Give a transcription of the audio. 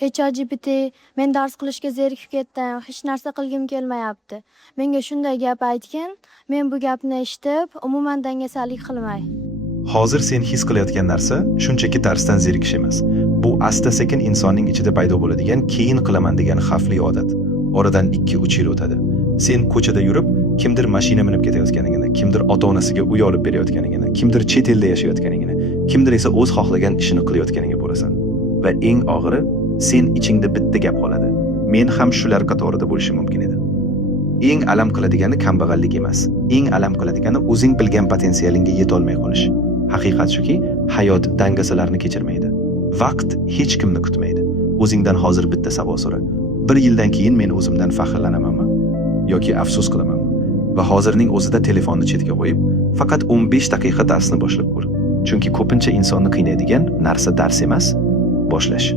ChatGPT men dars qilishga zerikib ketdim, hech narsa qilgim kelmayapti. Menga shunday gap aytgin, men bu gapni eshitib, umuman dangasalik qilmay. Hozir sen his qilayotgan narsa shunchaki darsdan zerikish emas. Bu asta-sekin insonning ichida paydo bo'ladigan keyin qilaman degan xavfli odat. Oradan 2-3 yil o'tadi. Sen ko'chada yurib, kimdir mashina minib ketayotganingni, kimdir ota-onasiga uy olib berayotganingni, kimdir chet elda yashayotganingni, kimdir esa o'z xohlagan ishini qilayotganingni ko'rasan. Va eng og'iri, sen ichingda bitta gap qoladi. Men ham shular qatorida bo'lishim mumkin edi. Eng alam qiladigani kambag'allik emas. Eng alam qiladigani o'zing bilgan potensialingga yeta olmay qolish. Haqiqat shuki, hayot dangasalarni kechirmaydi. Vaqt hech kimni kutmaydi. O'zingdan hozir bitta savol so'ra. 1 yildan keyin men o'zimdan faxrlanamanmi yoki afsus qilamanmi? Va hozirning o'zida telefonni chetga qo'yib, faqat 15 daqiqa darsni boshlab ko'r. Chunki ko'pincha insonni qiynaydigan narsa dars emas, boshlash.